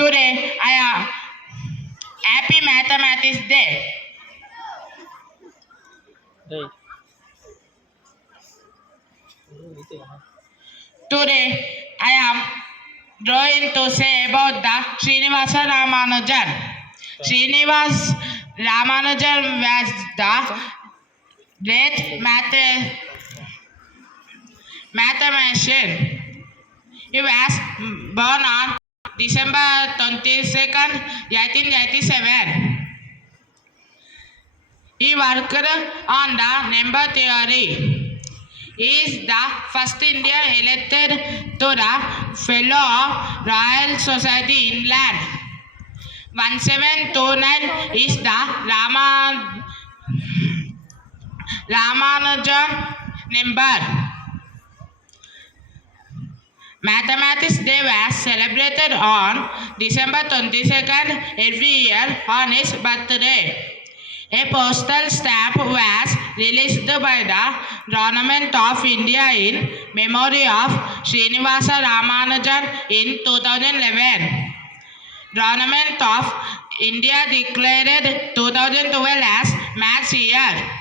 Today I am Happy Mathematics Day. Today I am going to say about the Srinivasa Ramanujan. Srinivas Ramanujan was the great mathematician. He was born on December 22nd, 1887. He worked on the number theory. He is the first Indian elected to the Fellow of Royal Society in England. 1729 is the Ramanujan number. Mathematics Day was celebrated on December 22nd every year on his birthday. A postal stamp was released by the Government of India in memory of Srinivasa Ramanujan in 2011. Government of India declared 2012 as Maths Year.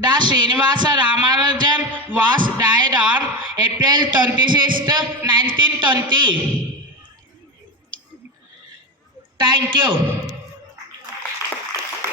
The Srinivasa Ramanujan was died on April 26, 1920. Thank you.